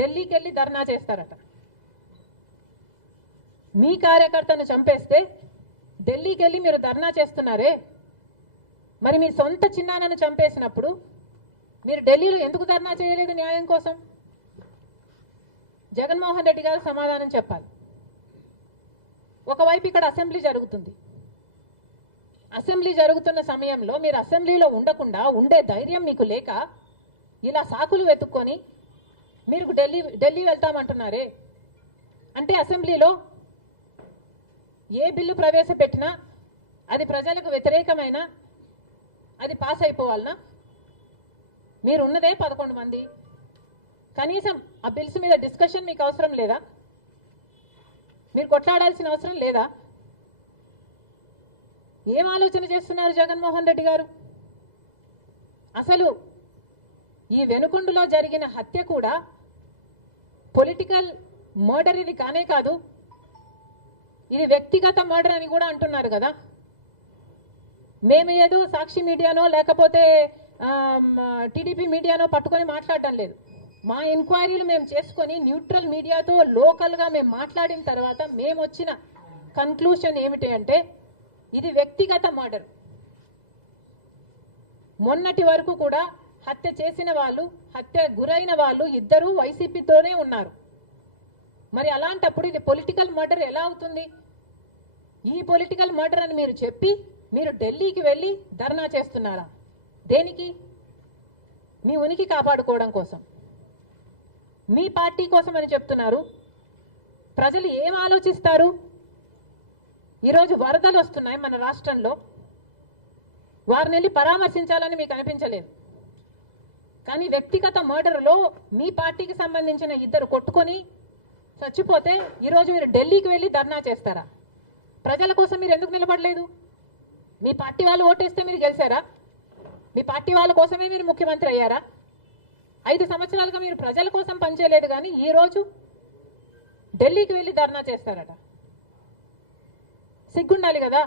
ఢిల్లీకి వెళ్ళి ధర్నా చేస్తారట. మీ కార్యకర్తను చంపేస్తే ఢిల్లీకి వెళ్ళి మీరు ధర్నా చేస్తున్నారే, మరి మీ సొంత చిన్నాన్నను చంపేసినప్పుడు మీరు ఢిల్లీలో ఎందుకు ధర్నా చేయలేదు న్యాయం కోసం? జగన్మోహన్ రెడ్డి గారు సమాధానం చెప్పాలి. ఒకవైపు ఇక్కడ అసెంబ్లీ జరుగుతుంది. అసెంబ్లీ జరుగుతున్న సమయంలో మీరు అసెంబ్లీలో ఉండకుండా ఉండే ధైర్యం మీకు లేక ఇలా సాకులు వెతుక్కొని మీరు ఢిల్లీ వెళ్తామంటున్నారే. అంటే అసెంబ్లీలో ఏ బిల్లు ప్రవేశపెట్టినా అది ప్రజలకు వ్యతిరేకమైన అది పాస్ అయిపోవాలనా? మీరు ఉన్నదే 11 మంది. కనీసం ఆ బిల్స్ మీద డిస్కషన్ మీకు అవసరం లేదా? మీరు కొట్లాడాల్సిన అవసరం లేదా? ఏం ఆలోచన చేస్తున్నారు జగన్మోహన్ రెడ్డి గారు? అసలు ఈ వెనుకొండలో జరిగిన హత్య కూడా పొలిటికల్ మర్డర్ ఇది కానే కాదు, ఇది వ్యక్తిగత మర్డర్ అని కూడా అంటున్నారు కదా. మేము ఏదో సాక్షి మీడియానో లేకపోతే టీడీపీ మీడియానో పట్టుకొని మాట్లాడటం లేదు. మా ఎంక్వైరీలు మేము చేసుకొని న్యూట్రల్ మీడియాతో లోకల్గా మేము మాట్లాడిన తర్వాత మేము వచ్చిన కన్క్లూషన్ ఏమిటి అంటే ఇది వ్యక్తిగత మర్డర్. మొన్నటి వరకు కూడా హత్య చేసిన వాళ్ళు, హత్య గురైన వాళ్ళు ఇద్దరూ వైసీపీతోనే ఉన్నారు. మరి అలాంటప్పుడు ఇది పొలిటికల్ మర్డర్ ఎలా అవుతుంది? ఈ పొలిటికల్ మర్డర్ అని మీరు చెప్పి మీరు ఢిల్లీకి వెళ్ళి ధర్నా చేస్తున్నారా? దేనికి? మీ ఉనికి కాపాడుకోవడం కోసం, మీ పార్టీ కోసం అని చెప్తున్నారు. ప్రజలు ఏం ఆలోచిస్తారు? ఈరోజు వరదలు వస్తున్నాయి మన రాష్ట్రంలో, వారిని వెళ్ళి పరామర్శించాలని మీకు అనిపించలేదు. కానీ వ్యక్తిగత మర్డర్లో మీ పార్టీకి సంబంధించిన ఇద్దరు కొట్టుకొని చచ్చిపోతే ఈరోజు మీరు ఢిల్లీకి వెళ్ళి ధర్నా చేస్తారా? ప్రజల కోసం మీరు ఎందుకు నిలబడలేదు? మీ పార్టీ వాళ్ళు ఓటేస్తే మీరు గెలిచారా? మీ పార్టీ వాళ్ళ కోసమే మీరు ముఖ్యమంత్రి అయ్యారా? 5 సంవత్సరాలుగా మీరు ప్రజల కోసం పనిచేయలేదు, కానీ ఈరోజు ఢిల్లీకి వెళ్ళి ధర్నా చేస్తారట. సిగ్గుండాలి కదా.